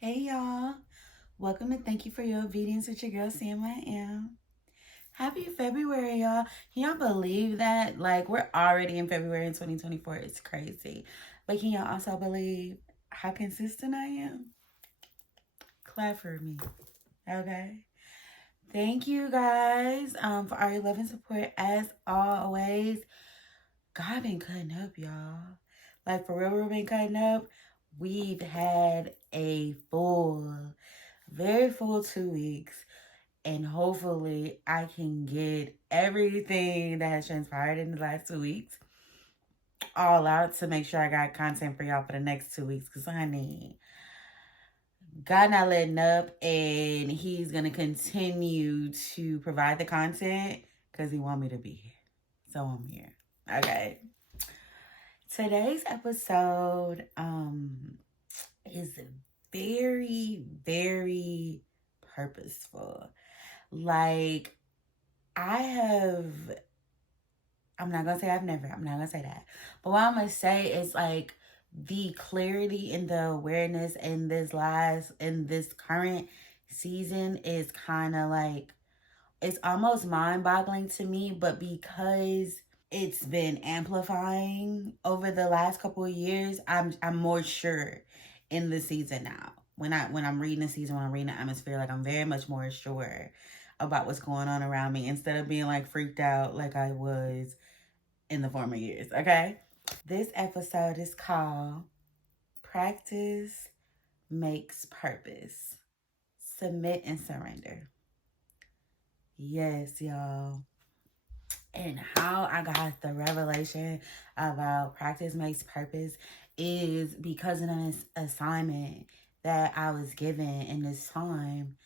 Hey y'all, welcome to Thank You for Your Obedience with your girl Sam I Am. Happy February, y'all. Can y'all believe that? Like, we're already in February in 2024. It's crazy. But can y'all also believe how consistent I am? Clap for me, okay? Thank you guys for all your love and support as always. God been cutting up, y'all. Like, for real, we've been cutting up. We've had a very full 2 weeks. And hopefully I can get everything that has transpired in the last 2 weeks all out to make sure I got content for y'all for the next 2 weeks. Because, honey, God not letting up, and He's going to continue to provide the content because He want me to be here. So I'm here. Okay. Today's episode is very, very purposeful. Like, I have, I'm not gonna say I'm not gonna say that. But what I'm gonna say is like the clarity and the awareness in this current season is kind of like, it's almost mind boggling to me, but because it's been amplifying over the last couple of years, I'm more sure in the season now. When I'm reading the season, when I'm reading the atmosphere, like I'm very much more sure about what's going on around me instead of being like freaked out like I was in the former years. Okay. This episode is called Practice Makes Purpose. Submit and surrender. Yes, y'all. And how I got the revelation about practice makes purpose is because of an assignment that I was given in this time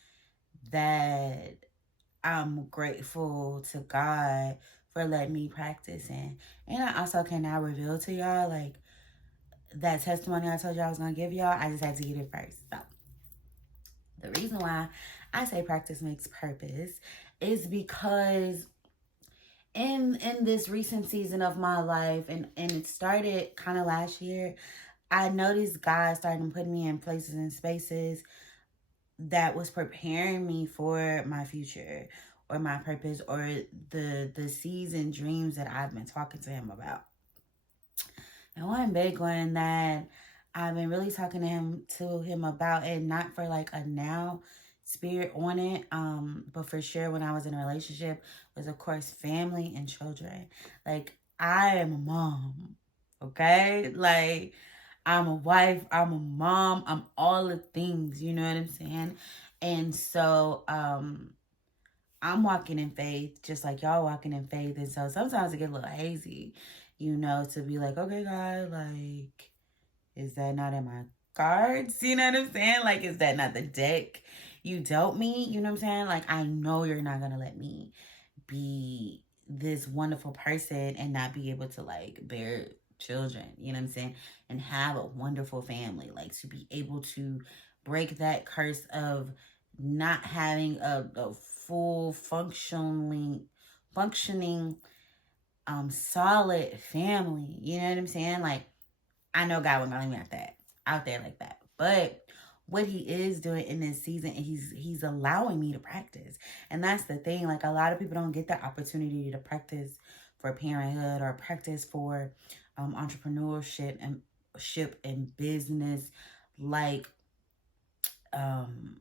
that I'm grateful to God for letting me practice in. And I also can now reveal to y'all, like, that testimony I told y'all I was going to give y'all, I just had to get it first. So, the reason why I say practice makes purpose is because in this recent season of my life, and it started kind of last year, I noticed God started putting me in places and spaces that was preparing me for my future or my purpose or the season dreams that I've been talking to him about. And one big one that I've been really talking to him about, and not for like a now spirit on it, but for sure when I was in a relationship, was of course family and children. Like, I am a mom, okay? Like, I'm a wife, I'm a mom, I'm all the things, you know what I'm saying? And so I'm walking in faith just like y'all walking in faith. And so sometimes it get a little hazy, to be like, okay, God, like, is that not in my cards? You know what I'm saying? Like, is that not the deck you dealt me? You know what I'm saying? Like, I know you're not gonna let me be this wonderful person and not be able to like bear children, you know what I'm saying? And have a wonderful family. Like, to be able to break that curse of not having a full functioning solid family. You know what I'm saying? Like, I know God wasn't gonna leave me out there like that. But what he is doing in this season, he's allowing me to practice. And that's the thing. Like, a lot of people don't get the opportunity to practice for parenthood or practice for entrepreneurship and business, like um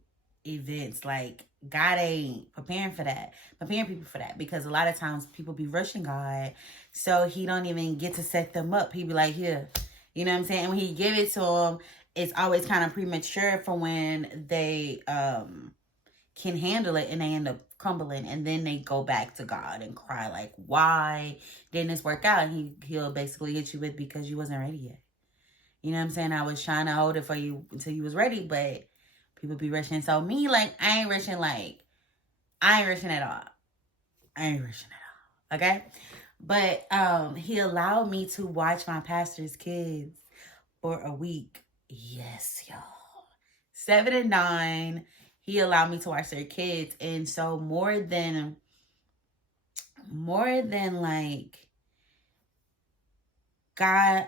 events. Like, God ain't preparing people for that, because a lot of times people be rushing God, so he don't even get to set them up. He be like, here, you know what I'm saying? And when he give it to them, it's always kind of premature for when they can handle it, and they end up crumbling, and then they go back to God and cry like, why didn't this work out? And he'll basically hit you with, because you wasn't ready yet. You know what I'm saying? I was trying to hold it for you until you was ready, but people be rushing. So me, like, I ain't rushing. Like, I ain't rushing at all. I ain't rushing at all. Okay? But he allowed me to watch my pastor's kids for a week. Yes, y'all. 7 and 9. He allowed me to watch their kids. And so more than like God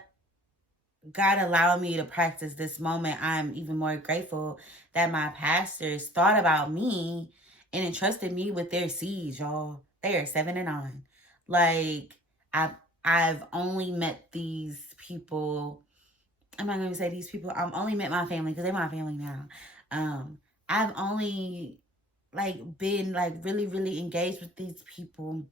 God allowed me to practice this moment, I'm even more grateful that my pastors thought about me and entrusted me with their seeds, y'all. They are 7 and 9. Like, I've I've only met these people. I'm not gonna say these people. I've only met my family because they're my family now. I've only like been like really, really engaged with these people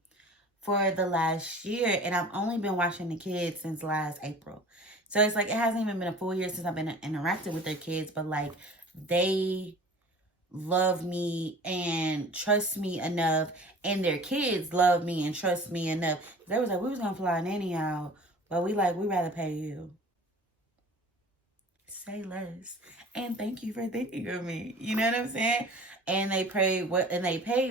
for the last year, and I've only been watching the kids since last April. So it's like it hasn't even been a full year since I've been interacting with their kids, but like they love me and trust me enough, and their kids love me and trust me enough. They was like, we was gonna fly a nanny out, but we rather pay you. Say less. And thank you for thinking of me. You know what I'm saying? And they paid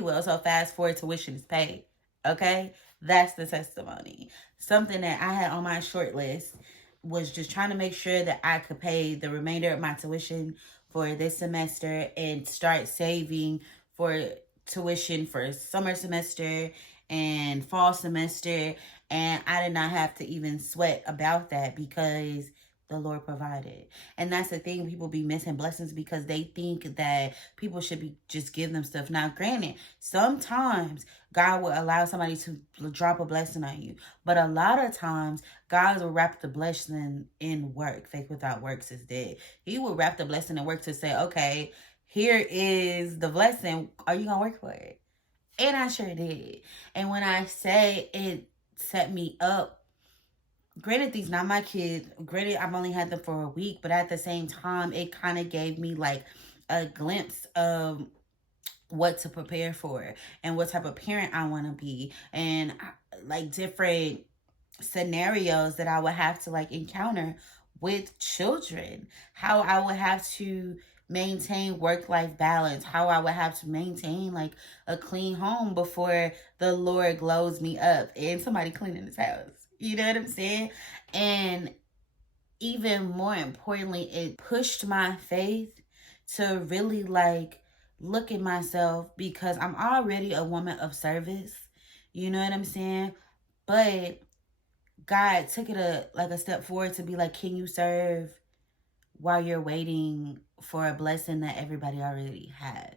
well. So fast forward, tuition is paid. Okay? That's the testimony. Something that I had on my short list was just trying to make sure that I could pay the remainder of my tuition for this semester and start saving for tuition for summer semester and fall semester. And I did not have to even sweat about that because the Lord provided. And that's the thing, people be missing blessings because they think that people should be just give them stuff. Now, granted, sometimes God will allow somebody to drop a blessing on you, but a lot of times God will wrap the blessing in work. Faith without works is dead. He will wrap the blessing in work to say, okay, here is the blessing. Are you gonna work for it? And I sure did. And when I say it set me up, granted, these not my kids. Granted, I've only had them for a week, but at the same time, it kind of gave me like a glimpse of what to prepare for and what type of parent I want to be, and like different scenarios that I would have to like encounter with children, how I would have to maintain work-life balance, how I would have to maintain like a clean home before the Lord glows me up and somebody cleaning his house. You know what I'm saying? And even more importantly, it pushed my faith to really like look at myself because I'm already a woman of service. You know what I'm saying? But God took it a step forward to be like, can you serve while you're waiting for a blessing that everybody already has?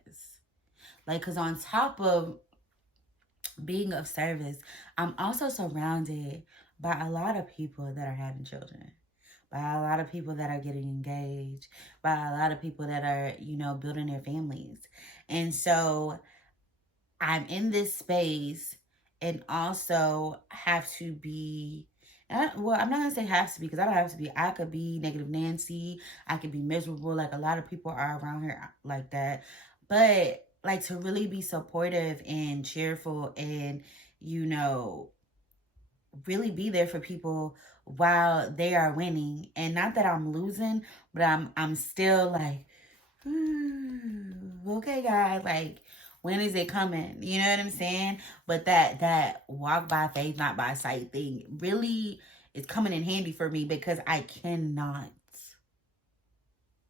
Like, because on top of being of service, I'm also surrounded by a lot of people that are having children, by a lot of people that are getting engaged, by a lot of people that are, building their families. And so I'm in this space and also have to be, well, I'm not going to say have to be because I don't have to be. I could be negative Nancy. I could be miserable. Like a lot of people are around here like that. But like to really be supportive and cheerful and, really be there for people while they are winning. And not that I'm losing, but I'm still like, okay, God, like when is it coming? You know what I'm saying? But that walk by faith, not by sight thing really is coming in handy for me because I cannot.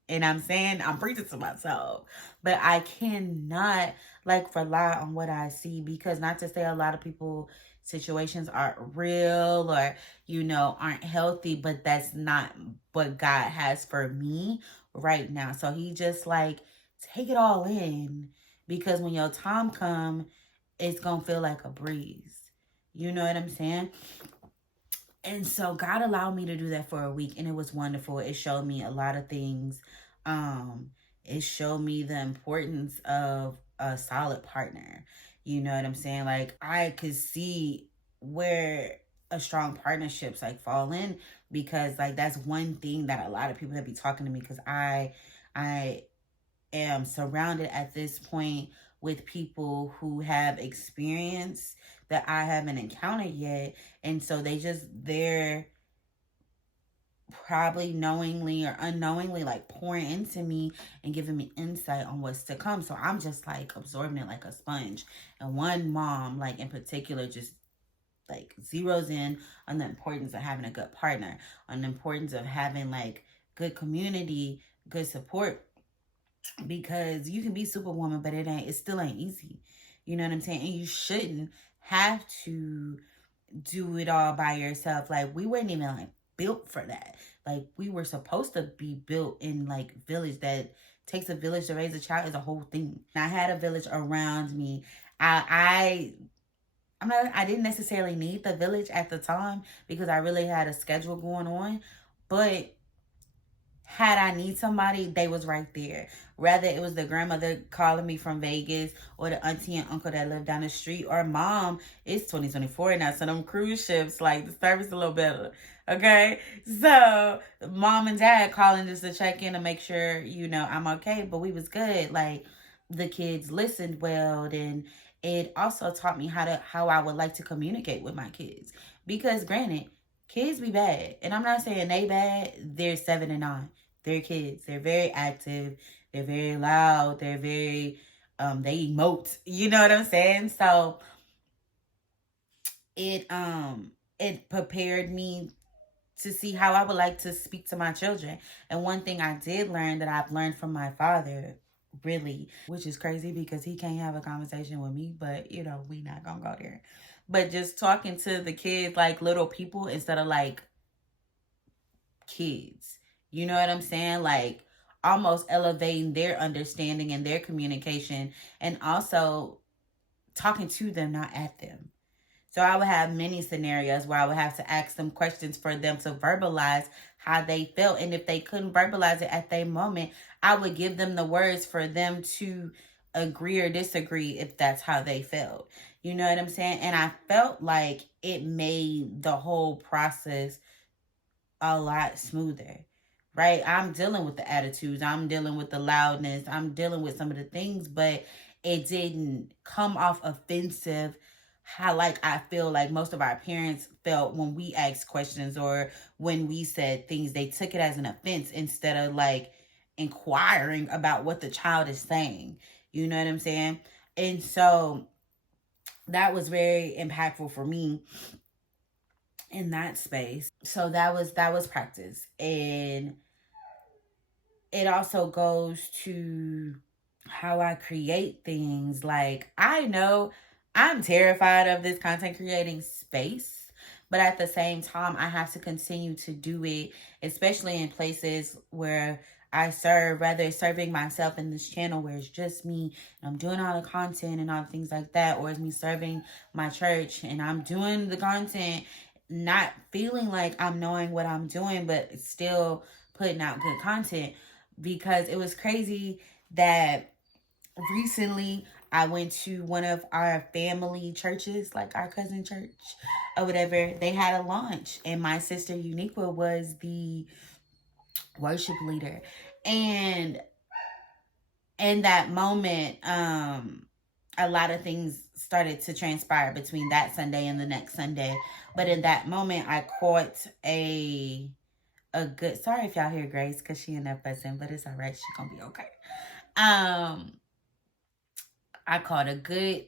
And I'm saying I'm preaching to myself, but I cannot like rely on what I see because not to say a lot of people situations aren't real or aren't healthy, but that's not what God has for me right now. So he just like take it all in because when your time come, it's gonna feel like a breeze. You know what I'm saying? And so God allowed me to do that for a week and it was wonderful. It showed me a lot of things. Um, it showed me the importance of a solid partner. You know what I'm saying? Like I could see where a strong partnerships like fall in because like that's one thing that a lot of people that be talking to me because I am surrounded at this point with people who have experience that I haven't encountered yet. And so they're probably knowingly or unknowingly like pouring into me and giving me insight on what's to come. So I'm just like absorbing it like a sponge. And one mom, like in particular, just like zeroes in on the importance of having a good partner, on the importance of having like good community, good support, because you can be superwoman, but it still ain't easy. You know what I'm saying? And you shouldn't have to do it all by yourself. Like we weren't even like built for that. Like, we were supposed to be built in like village that takes a village to raise a child is a whole thing. I had a village around me. I didn't necessarily need the village at the time because I really had a schedule going on, but had I need somebody, they was right there. Whether it was the grandmother calling me from Vegas or the auntie and uncle that lived down the street or mom, it's 2024 now, so them cruise ships, like, the service a little better. Okay? So mom and dad calling just to check in and make sure, I'm okay. But we was good. Like, the kids listened well, and it also taught me how I would like to communicate with my kids. Because granted, kids be bad. And I'm not saying they bad. They're 7 and 9. They're kids. They're very active. They're very loud. They're very, they emote. You know what I'm saying? So it prepared me to see how I would like to speak to my children. And one thing I did learn that I've learned from my father, really, which is crazy because he can't have a conversation with me, but we not gonna go there. But just talking to the kids like little people instead of like kids. You know what I'm saying? Like, almost elevating their understanding and their communication, and also talking to them, not at them. So I would have many scenarios where I would have to ask them questions for them to verbalize how they felt. And if they couldn't verbalize it at that moment, I would give them the words for them to agree or disagree if that's how they felt. You know what I'm saying? And I felt like it made the whole process a lot smoother, right? I'm dealing with the attitudes, I'm dealing with the loudness, I'm dealing with some of the things, but it didn't come off offensive how, like, I feel like most of our parents felt when we asked questions or when we said things. They took it as an offense instead of like inquiring about what the child is saying. You know what I'm saying? And so that was very impactful for me in that space. So that was practice. And it also goes to how I create things. Like, I know I'm terrified of this content creating space, but at the same time, I have to continue to do it, especially in places where I serve, rather serving myself in this channel where it's just me and I'm doing all the content and all the things like that, or it's me serving my church and I'm doing the content, not feeling like I'm knowing what I'm doing, but still putting out good content. Because it was crazy that recently I went to one of our family churches, like our cousin church or whatever. They had a launch and my sister Uniqua was the worship leader. And in that moment, a lot of things started to transpire between that Sunday and the next Sunday. But in that moment, I caught a good, sorry if y'all hear Grace because she in there fussing, but it's all right. She's gonna be okay. I caught a good,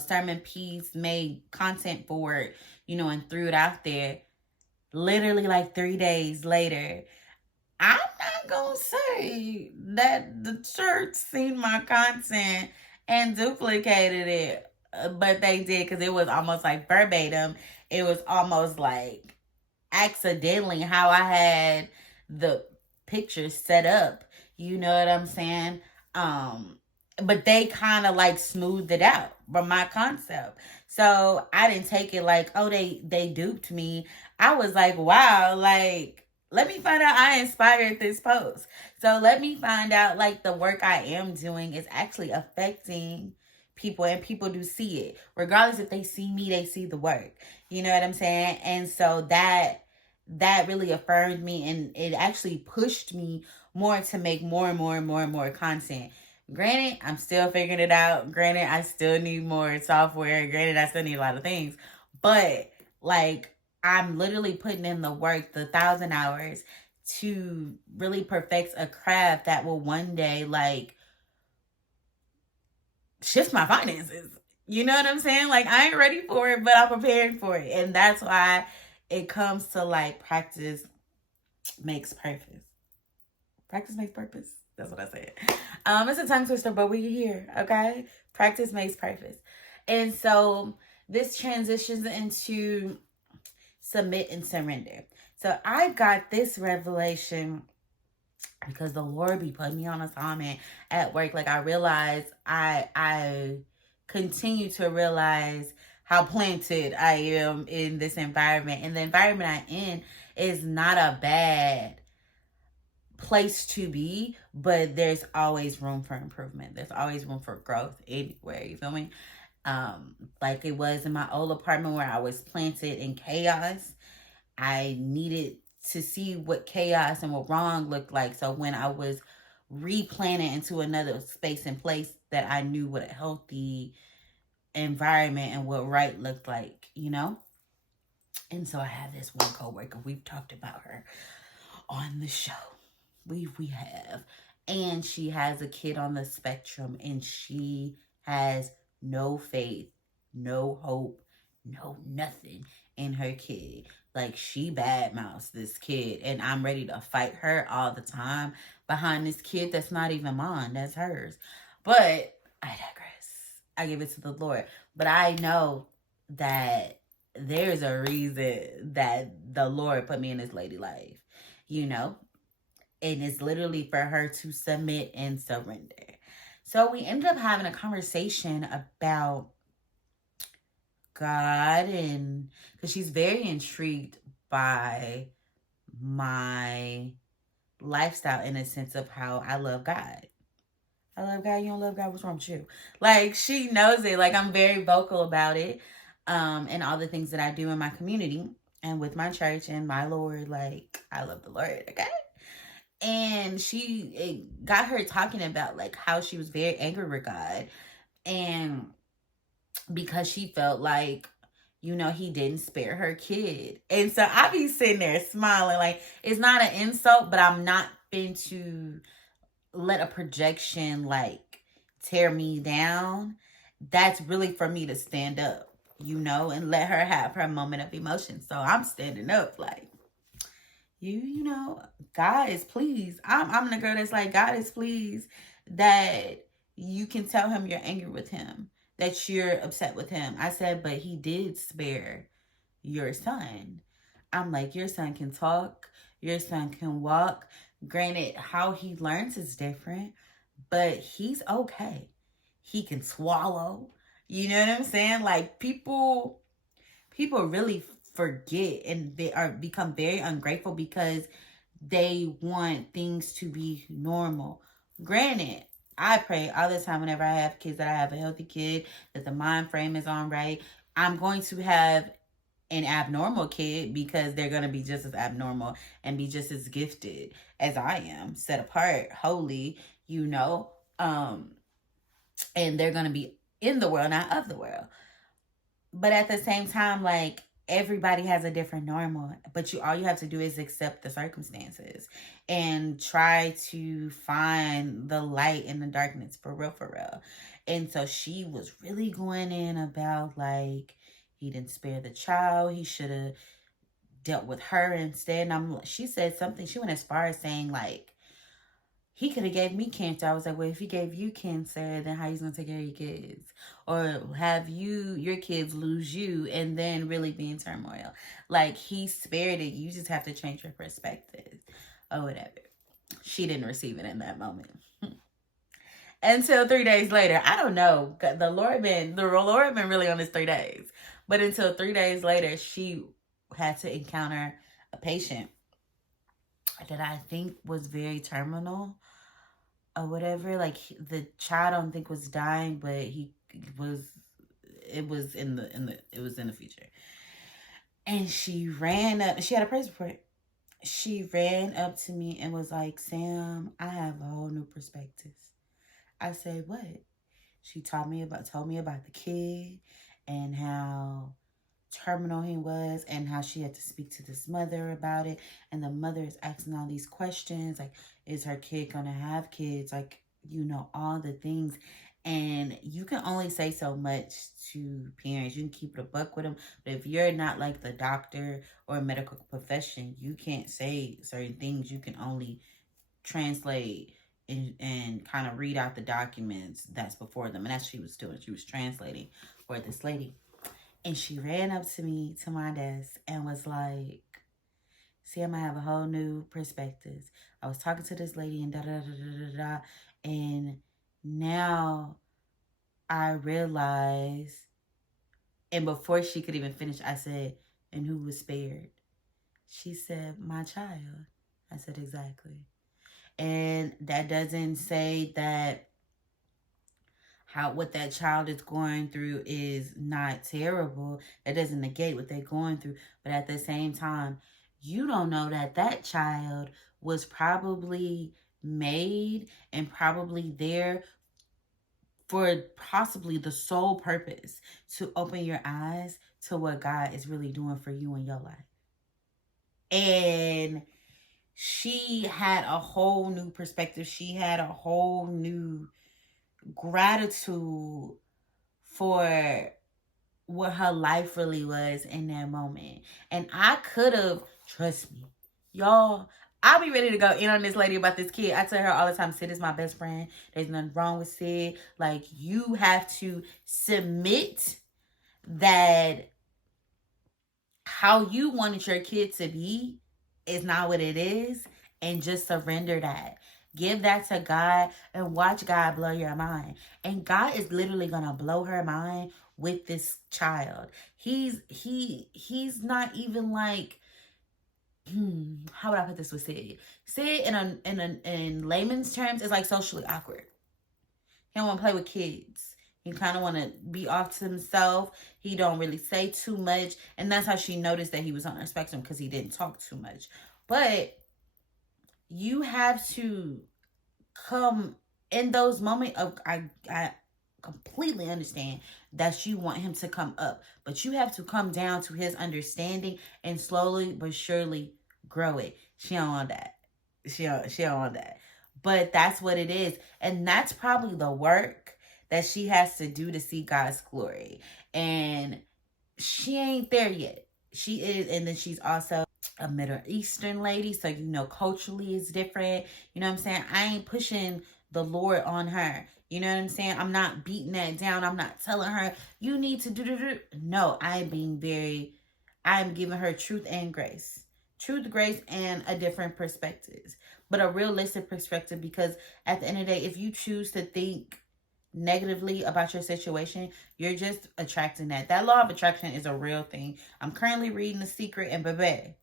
sermon piece, made content for it, and threw it out there. Literally like 3 days later, I'm not gonna say that the church seen my content and duplicated it, but they did, because it was almost like verbatim. It was almost like accidentally how I had the pictures set up. You know what I'm saying? But they kind of like smoothed it out from my concept. So I didn't take it like, oh, they duped me. I was like, wow, like, let me find out I inspired this post. So let me find out like the work I am doing is actually affecting people, and people do see it. Regardless if they see me, they see the work. You know what I'm saying? And so that really affirmed me, and it actually pushed me more to make more and more and more and more content. Granted, I'm still figuring it out. Granted, I still need more software. Granted, I still need a lot of things. But like, I'm literally putting in the work, the 1,000 hours to really perfect a craft that will one day like shift my finances. You know what I'm saying? Like, I ain't ready for it, but I'm preparing for it. And that's why it comes to like practice makes purpose. Practice makes purpose. That's what I said. It's a tongue twister, but we're here, okay? Practice makes purpose. And so this transitions into submit and surrender. So I got this revelation because the Lord be putting me on assignment at work. Like I realize I continue to realize how planted I am in this environment. And the environment I'm in is not a bad place to be, but there's always room for improvement. There's always room for growth anywhere. You feel me? Like it was in my old apartment where I was planted in chaos. I needed to see what chaos and what wrong looked like. So when I was replanted into another space and place, that I knew what a healthy environment and what right looked like, you know? And so I have this one coworker. We've talked about her on the show. We have. And she has a kid on the spectrum, and she has no faith, no hope, no nothing in her kid. Like she badmouths this kid, and I'm ready to fight her all the time behind this kid that's not even mine, that's hers. But I digress. I give it to the Lord. But I know that there's a reason that the Lord put me in this lady life, you know? And it's literally for her to submit and surrender. So we ended up having a conversation about God, and because she's very intrigued by my lifestyle in a sense of how I love God. I love God. You don't love God. What's wrong with you? Like she knows it. Like I'm very vocal about it, and all the things that I do in my community and with my church and my Lord. Like I love the Lord. Okay. And it got her talking about like how she was very angry with God, and because she felt like, you know, he didn't spare her kid. And so I be sitting there smiling, like it's not an insult, but I'm not going to let a projection like tear me down. That's really for me to stand up, you know, and let her have her moment of emotion. So I'm standing up like, you know, God is pleased. I'm the girl that's like, God is pleased that you can tell him you're angry with him, that you're upset with him. I said, but he did spare your son. I'm like, your son can talk, your son can walk. Granted, how he learns is different, but he's okay. He can swallow. You know what I'm saying? Like people really forget, and they are become very ungrateful because they want things to be normal. Granted, I pray all the time whenever I have kids that I have a healthy kid, that the mind frame is on right. I'm going to have an abnormal kid because they're going to be just as abnormal and be just as gifted as I am, set apart, holy, you know. And they're going to be in the world, not of the world. But at the same time, like everybody has a different normal, but all you have to do is accept the circumstances and try to find the light in the darkness, for real, for real. And so she was really going in about like he didn't spare the child, he should have dealt with her instead. And she said something, she went as far as saying like he could have gave me cancer. I was like, well, if he gave you cancer, then how he's gonna take care of your kids? Or have your kids lose you and then really be in turmoil? Like he spared it. You just have to change your perspective or whatever. She didn't receive it in that moment. Until 3 days later. I don't know. The Lord been really on this 3 days. But until 3 days later, she had to encounter a patient that I think was very terminal or whatever. Like the child I don't think was dying, but it was in the future. And she ran up, she had a praise report. She ran up to me and was like, Sam, I have a whole new perspective. I said, what? She told me about the kid and how terminal he was and how she had to speak to this mother about it, and the mother is asking all these questions like, is her kid gonna have kids, like, you know, all the things. And you can only say so much to parents. You can keep it a buck with them, but if you're not like the doctor or medical profession, you can't say certain things. You can only translate and kind of read out the documents that's before them. And that's what she was doing. She was translating for this lady. And she ran up to me, to my desk, and was like, Sam, I have a whole new perspective. I was talking to this lady and da da da da da da, and now I realize, and before she could even finish, I said, and who was spared? She said, my child. I said, exactly. And that doesn't say that what that child is going through is not terrible. That doesn't negate what they're going through. But at the same time, you don't know that that child was probably made and probably there for possibly the sole purpose to open your eyes to what God is really doing for you in your life. And she had a whole new perspective. She had a whole new gratitude for what her life really was in that moment. And I could have, trust me, y'all, I'll be ready to go in on this lady about this kid. I tell her all the time, Sid is my best friend. There's nothing wrong with Sid. Like, you have to submit that how you wanted your kid to be is not what it is, and just surrender that. Give that to God and watch God blow your mind. And God is literally gonna blow her mind with this child. He's not even like, how would I put this with Sid? Sid in layman's terms is like socially awkward. He don't want to play with kids. He kind of want to be off to himself. He don't really say too much. And that's how she noticed that he was on her spectrum, because he didn't talk too much. But you have to come in those moments of, I completely understand that you want him to come up. But you have to come down to his understanding and slowly but surely grow it. She don't want that. She don't want that. But that's what it is. And that's probably the work that she has to do to see God's glory. And she ain't there yet. She is, and then she's also a Middle Eastern lady, so you know culturally it's different. You know what I'm saying? I ain't pushing the Lord on her. You know what I'm saying? I'm not beating that down. I'm not telling her you need to do. No, I'm giving her truth and grace. Truth, grace, and a different perspective. But a realistic perspective, because at the end of the day, if you choose to think negatively about your situation, you're just attracting that. That law of attraction is a real thing. I'm currently reading The Secret, and baby,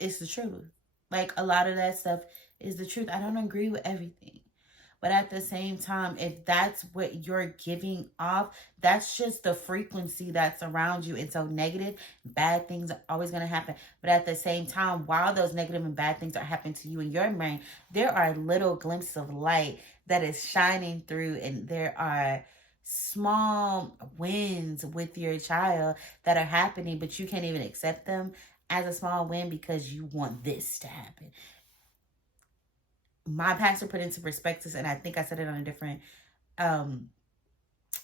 it's the truth. Like, a lot of that stuff is the truth. I don't agree with everything. But at the same time, if that's what you're giving off, that's just the frequency that's around you. It's so negative. Bad things are always going to happen. But at the same time, while those negative and bad things are happening to you in your brain, there are little glimpses of light that is shining through. And there are small wins with your child that are happening, but you can't even accept them as a small win because you want this to happen. My pastor put into perspective, and I think I said it on a different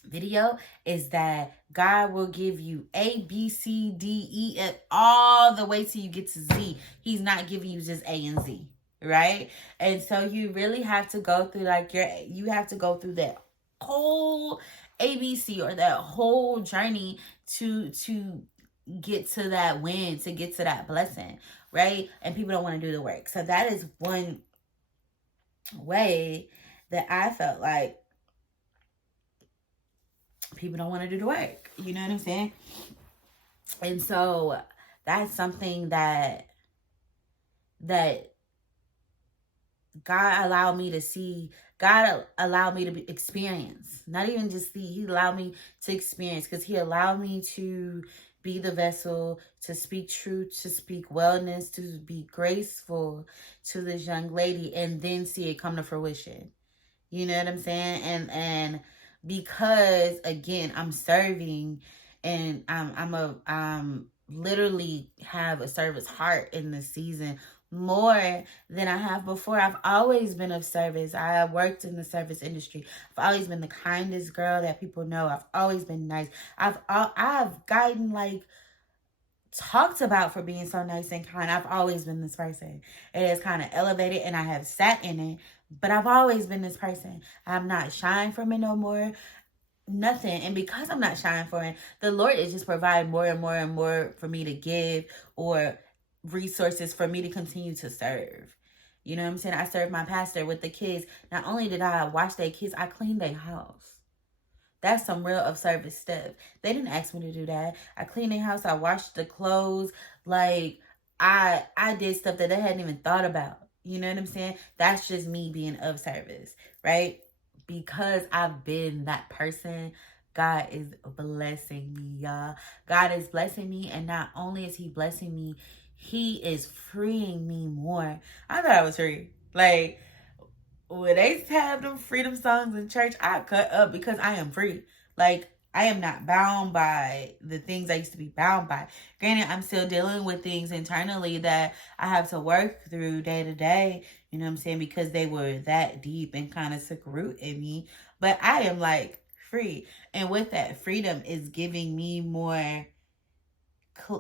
video, is that God will give you A, B, C, D, E, F, all the way till you get to Z. He's not giving you just A and Z, right? And so you really have to go through you have to go through that whole ABC or that whole journey to get to that win, to get to that blessing, right? And people don't want to do the work. So that is one way that I felt like people don't want to do the work. You know what I'm saying? And so that's something that God allowed me to see. God allowed me to experience. Not even just see. He allowed me to experience, because he allowed me to be the vessel, to speak truth, to speak wellness, to be graceful to this young lady, and then see it come to fruition. You know what I'm saying? And because, again, I'm serving, and I'm literally have a service heart in this season more than I have before. I've always been of service. I have worked in the service industry. I've always been the kindest girl that people know. I've always been nice. I've gotten talked about for being so nice and kind. I've always been this person. It has kind of elevated, and I have sat in it, but I've always been this person. I'm not shying from it no more. Nothing. And because I'm not shying for it, the Lord is just providing more and more and more for me to give, or resources for me to continue to serve. You know what I'm saying? I served my pastor with the kids. Not only did I watch their kids, I cleaned their house. That's some real of service stuff. They didn't ask me to do that. I cleaned their house. I washed the clothes. Like, I did stuff that they hadn't even thought about. You know what I'm saying? That's just me being of service, right? Because I've been that person, God is blessing me, y'all. God is blessing me, and not only is he blessing me, he is freeing me more. I thought I was free. Like, when they have them freedom songs in church, I cut up because I am free. Like, I am not bound by the things I used to be bound by. Granted, I'm still dealing with things internally that I have to work through day to day. You know what I'm saying? Because they were that deep and kind of took root in me. But I am like free. And with that, freedom is giving me more,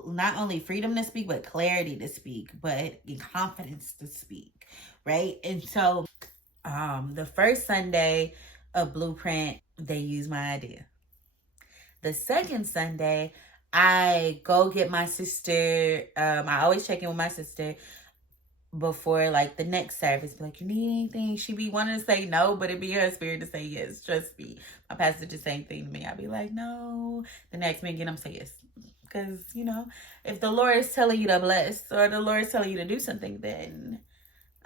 not only freedom to speak, but clarity to speak, but confidence to speak. Right? And so the first Sunday of Blueprint, they use my idea. The second Sunday, I go get my sister. I always check in with my sister before like the next service. Be like, you need anything? She be wanting to say no, but it be her spirit to say yes. Trust me. My pastor did the same thing to me. I'd be like, no. The next minute, I'm say yes. Because, you know, if the Lord is telling you to bless or the Lord is telling you to do something, then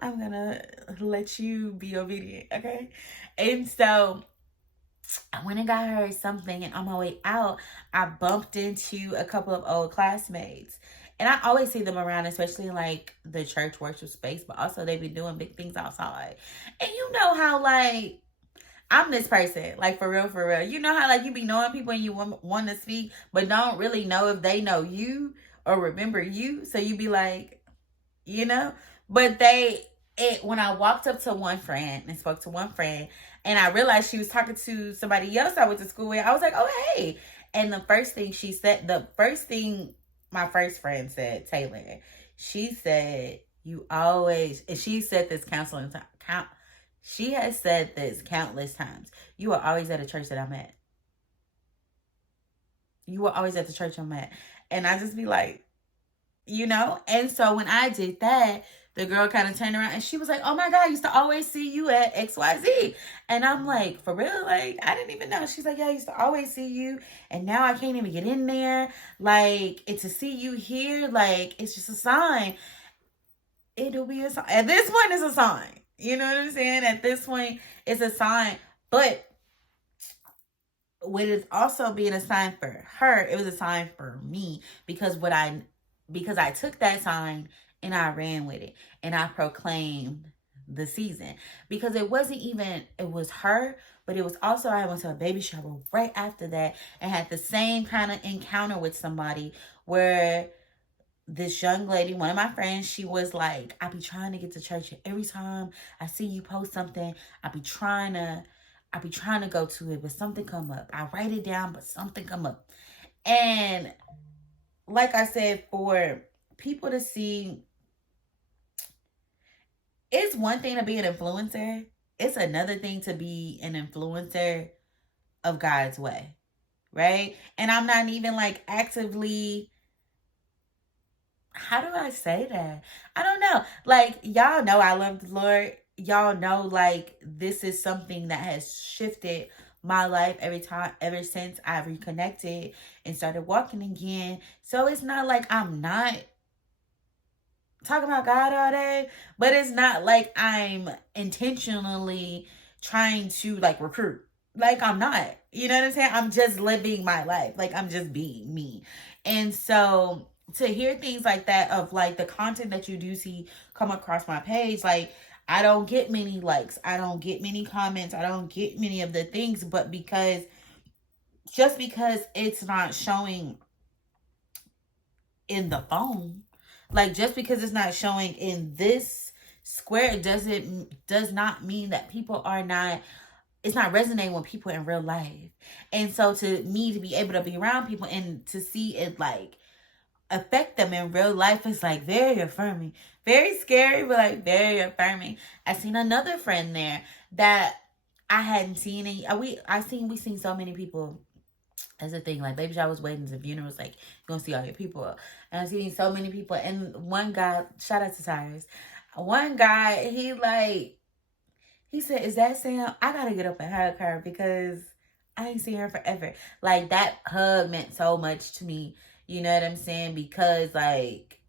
I'm gonna let you be obedient, okay? And so I went and got her something, and on my way out, I bumped into a couple of old classmates. And I always see them around, especially in like the church worship space, but also they be doing big things outside. And you know how like I'm this person, like for real, for real. You know how like you be knowing people and you want to speak, but don't really know if they know you or remember you. So you be like, you know, but when I walked up to one friend and spoke to one friend, and I realized she was talking to somebody else I went to school with, I was like, oh, hey. And the first thing my first friend said, Taylor, she said, you always, and she said this she has said this countless times, you are always at a church that I'm at. You were always at the church I'm at. And I just be like, you know? And so when I did that, the girl kind of turned around and she was like, oh my God, I used to always see you at XYZ. And I'm like, for real? Like, I didn't even know. She's like, yeah, I used to always see you. And now I can't even get in there. Like, and to see you here, like, it's just a sign. It'll be a sign. At this point, it's a sign. You know what I'm saying? At this point, it's a sign. But with it also being a sign for her, it was a sign for me because I took that sign and I ran with it and I proclaimed the season, because it was her, but it was also, I went to a baby shower right after that and had the same kind of encounter with somebody where this young lady, one of my friends, she was like, I be trying to get to church, and every time I see you post something, I be trying to go to it, but something come up. I write it down, but something come up. And like I said, for people to see, it's one thing to be an influencer. It's another thing to be an influencer of God's way, right? And I'm not even like actively, how do I say that? I don't know. Like, y'all know I love the Lord. Y'all know like this is something that has shifted my life ever since I reconnected and started walking again. So it's not like I'm not talking about God all day, but it's not like I'm intentionally trying to like recruit. Like, I'm not. You know what I'm saying? I'm just living my life. Like, I'm just being me. And so to hear things like that, of like the content that you do see come across my page, like, I don't get many likes, I don't get many comments, I don't get many of the things, but just because it's not showing in the phone, like just because it's not showing in this square, does not mean that people are not, it's not resonating with people in real life. And so to me, to be able to be around people and to see it like affect them in real life is like very affirming, very scary, but like very affirming. I seen another friend there that I hadn't seen. We seen so many people That's the thing. Like, baby showers, weddings, and funerals, like, you're gonna see all your people. And I'm seeing so many people. And one guy, shout out to Cyrus. One guy, he said, "Is that Sam? I gotta get up and hug her because I ain't seen her forever." Like, that hug meant so much to me. You know what I'm saying? Because, like,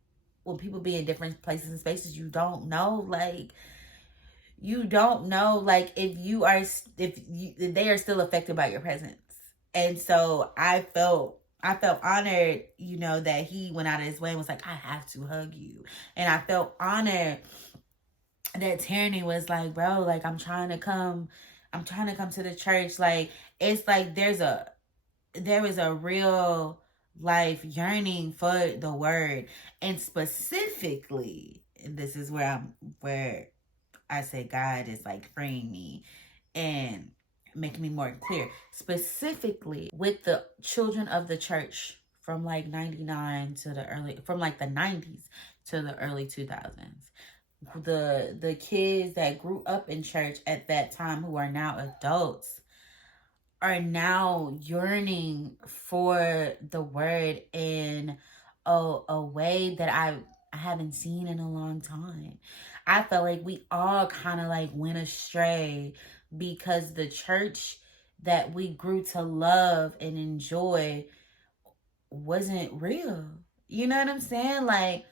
when people be in different places and spaces, you don't know, like, if they are still affected by your presence. And so I felt honored, that he went out of his way and was like, "I have to hug you." And I felt honored that Tierney was like, "Bro, like, I'm trying to come to the church." Like, it's like there is a real life yearning for the word. And specifically, and this is where I say God is like freeing me and making me more clear. Specifically with the children of the church from like 99 to from like the 90s to the early 2000s. The kids that grew up in church at that time, who are now adults, are now yearning for the word in a way that I haven't seen in a long time. I felt like we all kind of like went astray because the church that we grew to love and enjoy wasn't real. You know what I'm saying? Like,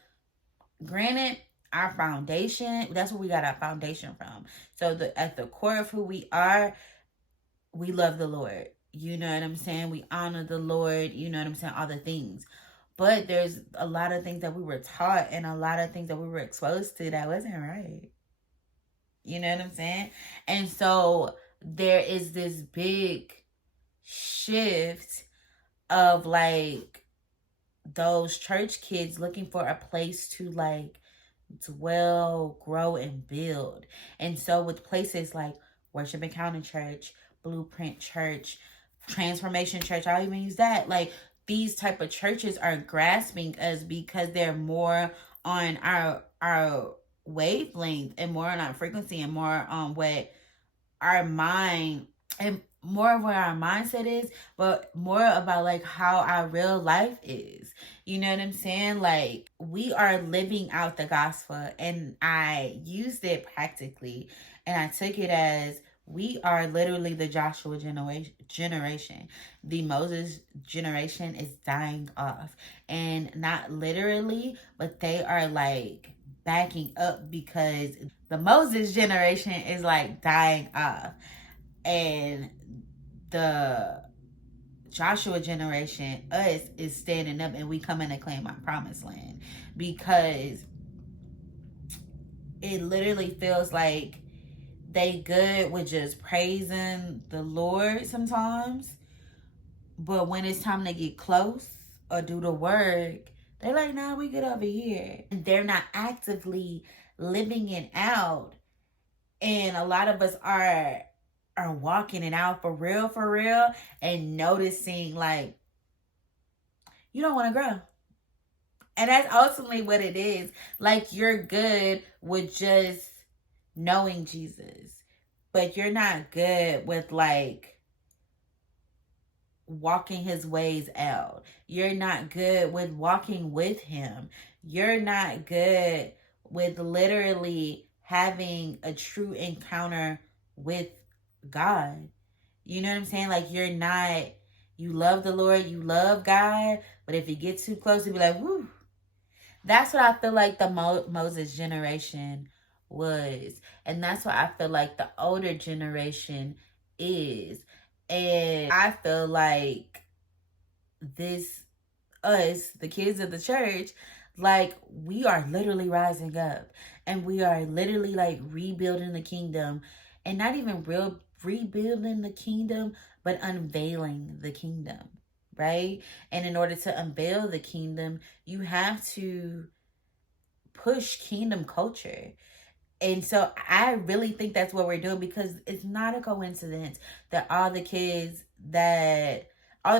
granted, our foundation, that's where we got our foundation from. So at the core of who we are, we love the Lord. You know what I'm saying? We honor the Lord. You know what I'm saying? All the things. But there's a lot of things that we were taught and a lot of things that we were exposed to that wasn't right. You know what I'm saying? And so there is this big shift of like those church kids looking for a place to like dwell, grow, and build. And so with places like Worship Encounter Church, Blueprint Church, Transformation Church, I'll even use that. Like, these type of churches are grasping us because they're more on our wavelength and more on our frequency and more on what our mind and more of where our mindset is, but more about like how our real life is. You know what I'm saying? Like, we are living out the gospel, and I used it practically, and I took it as we are literally the Joshua generation. The Moses generation is dying off, and not literally, but they are like backing up because the Moses generation is like dying off, and the Joshua generation, us, is standing up, and we coming to claim our promised land, because it literally feels like they good with just praising the Lord sometimes, but when it's time to get close or do the work, they like, "Nah, we get over here." And they're not actively living it out. And a lot of us are walking it out for real, and noticing like you don't want to grow. And that's ultimately what it is. Like, you're good with just knowing Jesus, but you're not good with like walking his ways out. You're not good with walking with him. You're not good with literally having a true encounter with God. You know what I'm saying? Like, you love the Lord, you love God, but if you get too close, you'll be like, whoo. That's what I feel like the Moses generation was. And that's what I feel like the older generation is. And I feel like us, the kids of the church, like, we are literally rising up, and we are literally like rebuilding the kingdom, and not even rebuilding the kingdom, but unveiling the kingdom, right? And in order to unveil the kingdom, you have to push kingdom culture. And so I really think that's what we're doing, because it's not a coincidence that all the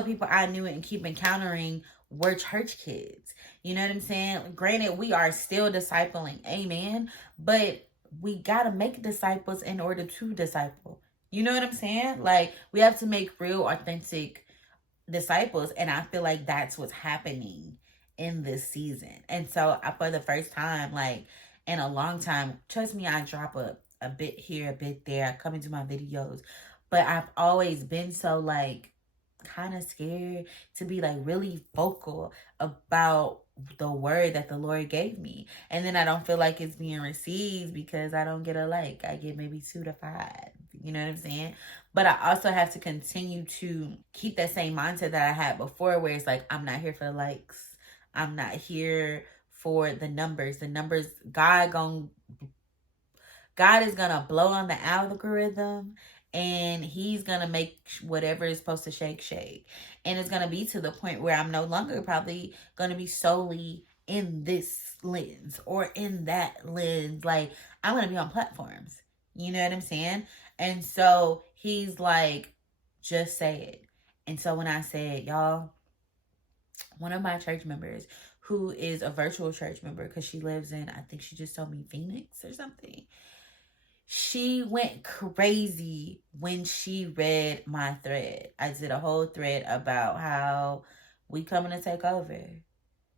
people I knew and keep encountering were church kids. You know what I'm saying? Granted, we are still discipling, amen, but we got to make disciples in order to disciple. You know what I'm saying? Like, we have to make real, authentic disciples. And I feel like that's what's happening in this season. And so for the first time, like in a long time, trust me, I drop a bit here, a bit there. I come into my videos, but I've always been so like kind of scared to be like really vocal about the word that the Lord gave me. And then I don't feel like it's being received because I don't get a like. I get maybe 2 to 5. You know what I'm saying? But I also have to continue to keep that same mindset that I had before, where it's like, I'm not here for the likes. I'm not here for the numbers. The numbers, God is gonna blow on the algorithm, and he's gonna make whatever is supposed to shake. And it's gonna be to the point where I'm no longer probably gonna be solely in this lens or in that lens. Like, I'm gonna be on platforms. You know what I'm saying? And so he's like, just say it. And so when I said, y'all, one of my church members, who is a virtual church member because she lives in, I think she just told me, Phoenix or something. She went crazy when she read my thread. I did a whole thread about how we coming to take over.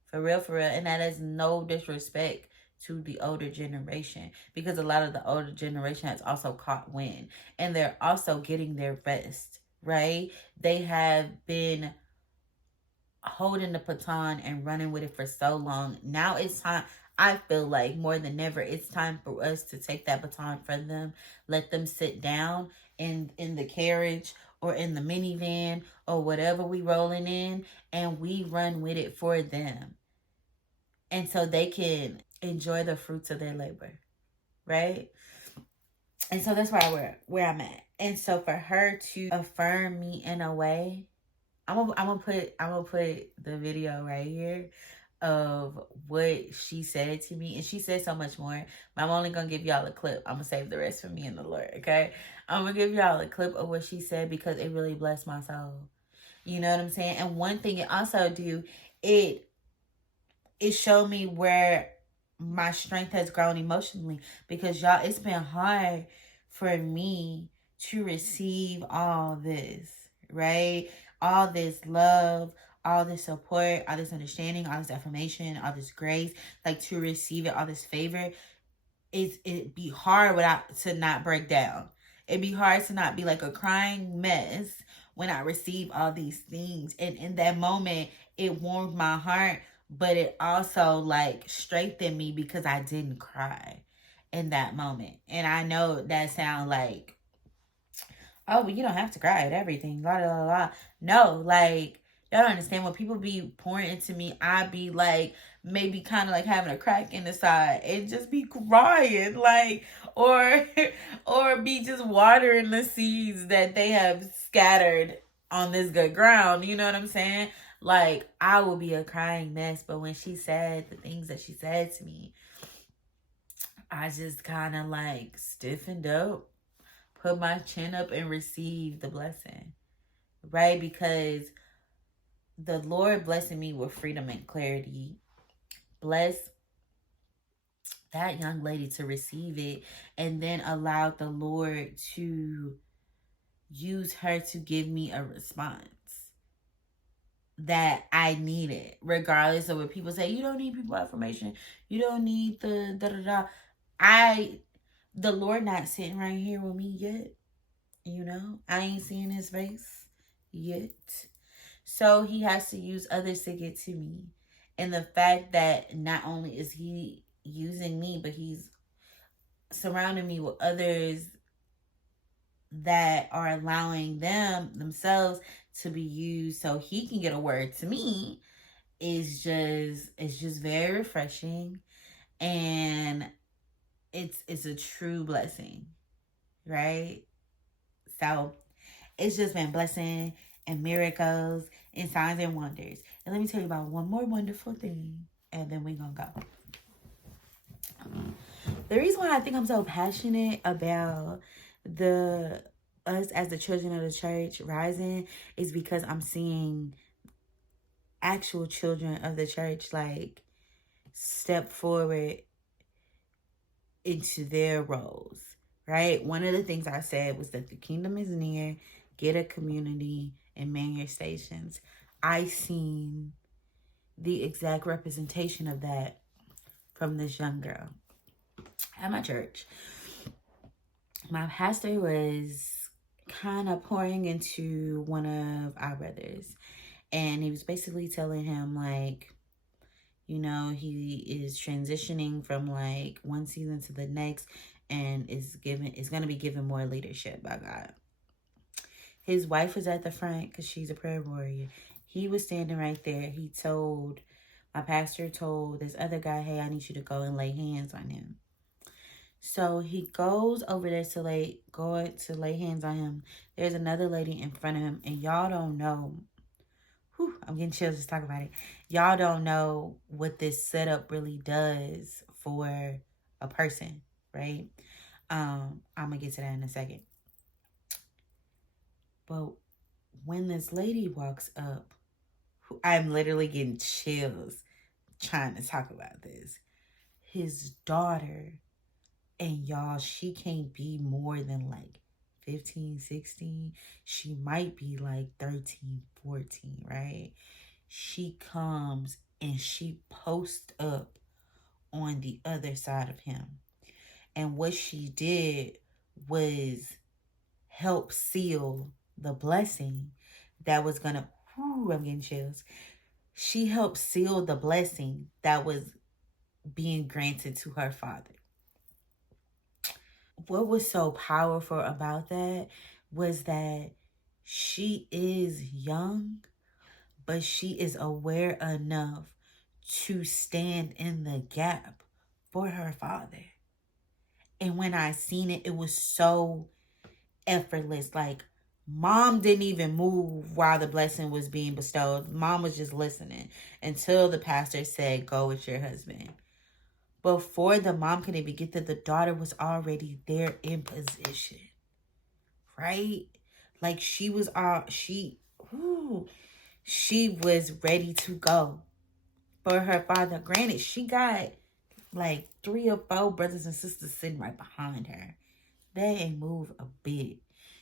For real, for real. And that is no disrespect to the older generation, because a lot of the older generation has also caught wind, and they're also getting their rest, right? They have been holding the baton and running with it for so long. Now it's time. I feel like more than ever, it's time for us to take that baton from them. Let them sit down in the carriage or in the minivan or whatever we rolling in, and we run with it for them. And so they can enjoy the fruits of their labor, right? And so that's where I'm at. And so for her to affirm me in a way, I'm gonna put the video right here of what she said to me. And she said so much more, but I'm only gonna give y'all a clip. I'm gonna save the rest for me and the Lord, okay? I'm gonna give y'all a clip of what she said because it really blessed my soul. You know what I'm saying? And one thing it also do, it showed me where my strength has grown emotionally, because y'all, it's been hard for me to receive all this, right? All this love, all this support, all this understanding, all this affirmation, all this grace, like to receive it, all this favor. It'd be hard to not break down. It'd be hard to not be like a crying mess when I receive all these things. And in that moment, it warmed my heart, but it also like strengthened me because I didn't cry in that moment. And I know that sounds like, oh, well, you don't have to cry at everything, blah, blah, blah, blah. No, like, y'all don't understand. When people be pouring into me, I be like, maybe kind of like having a crack in the side and just be crying, like, or be just watering the seeds that they have scattered on this good ground. You know what I'm saying? Like, I will be a crying mess. But when she said the things that she said to me, I just kind of like stiffened up, put my chin up, and received the blessing, right? Because the Lord blessing me with freedom and clarity. Bless that young lady to receive it, and then allowed the Lord to use her to give me a response that I needed, regardless of what people say. You don't need people affirmation. You don't need the da-da-da. The Lord not sitting right here with me yet. You know, I ain't seeing his face yet. So he has to use others to get to me. And the fact that not only is he using me, but he's surrounding me with others that are allowing themselves to be used so he can get a word to me is just very refreshing. And it's a true blessing, right? So it's just been blessing and miracles and signs and wonders. And let me tell you about one more wonderful thing, and then we're gonna go. The reason why I think I'm so passionate about us as the children of the church rising is because I'm seeing actual children of the church like step forward into their roles, right? One of the things I said was that the kingdom is near, get a community and man your stations. I seen the exact representation of that from this young girl at my church. My pastor was kind of pouring into one of our brothers, and he was basically telling him, like, you know, he is transitioning from like one season to the next, and is going to be given more leadership by God. His wife was at the front because she's a prayer warrior. He was standing right there. My pastor told this other guy, hey, I need you to go and lay hands on him. So he goes over there to lay hands on him. There's another lady in front of him, and y'all don't know. I'm getting chills just talking about it. Y'all don't know what this setup really does for a person, right? I'm gonna get to that in a second. But when this lady walks up, I'm literally getting chills trying to talk about this. His daughter, and y'all, she can't be more than like 15, 16. She might be like 13, 14, right? She comes and she posts up on the other side of him. And what she did was help seal the blessing that was gonna, I'm getting chills. She helped seal the blessing that was being granted to her father. What was so powerful about that was that she is young, but she is aware enough to stand in the gap for her father. And when I seen it, it was so effortless. Like, mom didn't even move while the blessing was being bestowed. Mom was just listening until the pastor said, go with your husband. Before the mom could even get there, the daughter was already there in position. Right? Like, she was ready to go for her father. Granted, she got like 3 or 4 brothers and sisters sitting right behind her. They ain't move a bit.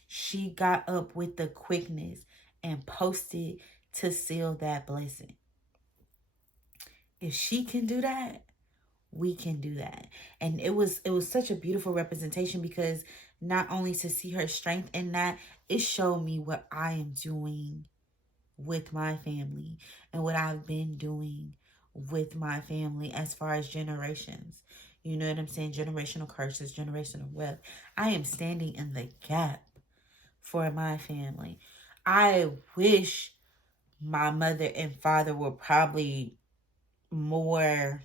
She got up with the quickness and posted to seal that blessing. If she can do that, we can do that. And it was such a beautiful representation, because not only to see her strength in that, it showed me what I am doing with my family and what I've been doing with my family as far as generations. You know what I'm saying? Generational curses, generational wealth. I am standing in the gap for my family. I wish my mother and father were probably more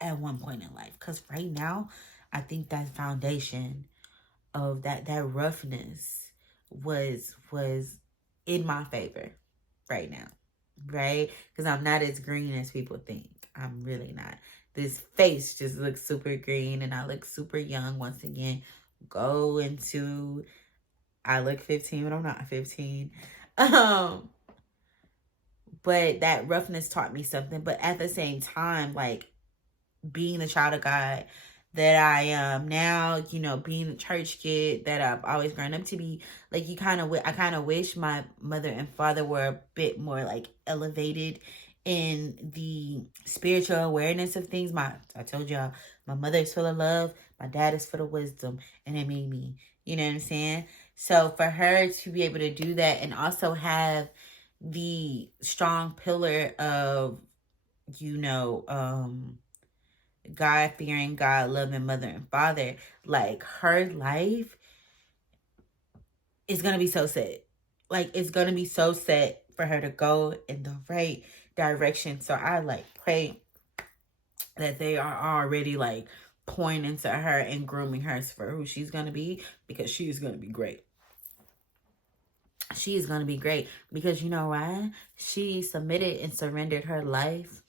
at one point in life. Because right now, I think that foundation of that roughness was in my favor right now, right? Because I'm not as green as people think. I'm really not. This face just looks super green, and I look super young once again. I look 15, but I'm not 15. But that roughness taught me something. But at the same time, like, being the child of God that I am now, you know, being a church kid that I've always grown up to be, like, I kind of wish my mother and father were a bit more like elevated in the spiritual awareness of things. I told y'all, my mother is full of love, my dad is full of wisdom, and it made me, you know what I'm saying? So for her to be able to do that and also have the strong pillar of, you know, God-fearing, God-loving mother and father, like, her life is going to be so set. Like, it's going to be so set for her to go in the right direction. So I, like, pray that they are already, like, pouring into her and grooming her for who she's going to be, because she is going to be great. She is going to be great because, you know why? She submitted and surrendered her life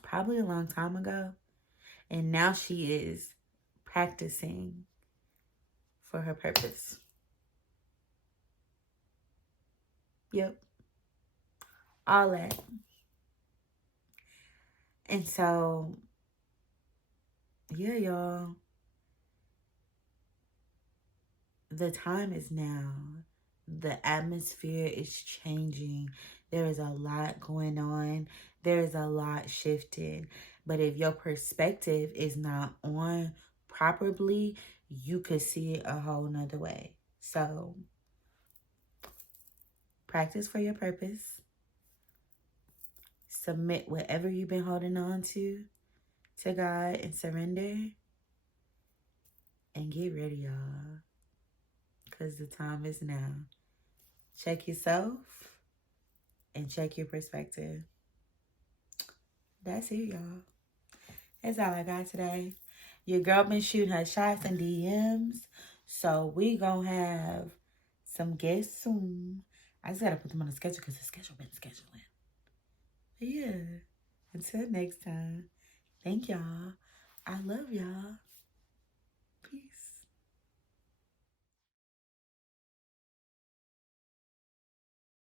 probably a long time ago. And now she is practicing for her purpose. Yep. All that. And so, yeah, y'all. the time is now. The atmosphere is changing. There is a lot going on. There is a lot shifting. But if your perspective is not on properly, you could see it a whole nother way. So practice for your purpose. Submit whatever you've been holding on to God and surrender. And get ready, y'all. Because the time is now. Check yourself and check your perspective. That's it, y'all. That's all I got today. Your girl been shooting her shots and DMs. So we gonna have some guests soon. I just gotta put them on the schedule because the schedule been scheduling. But yeah. Until next time. Thank y'all. I love y'all.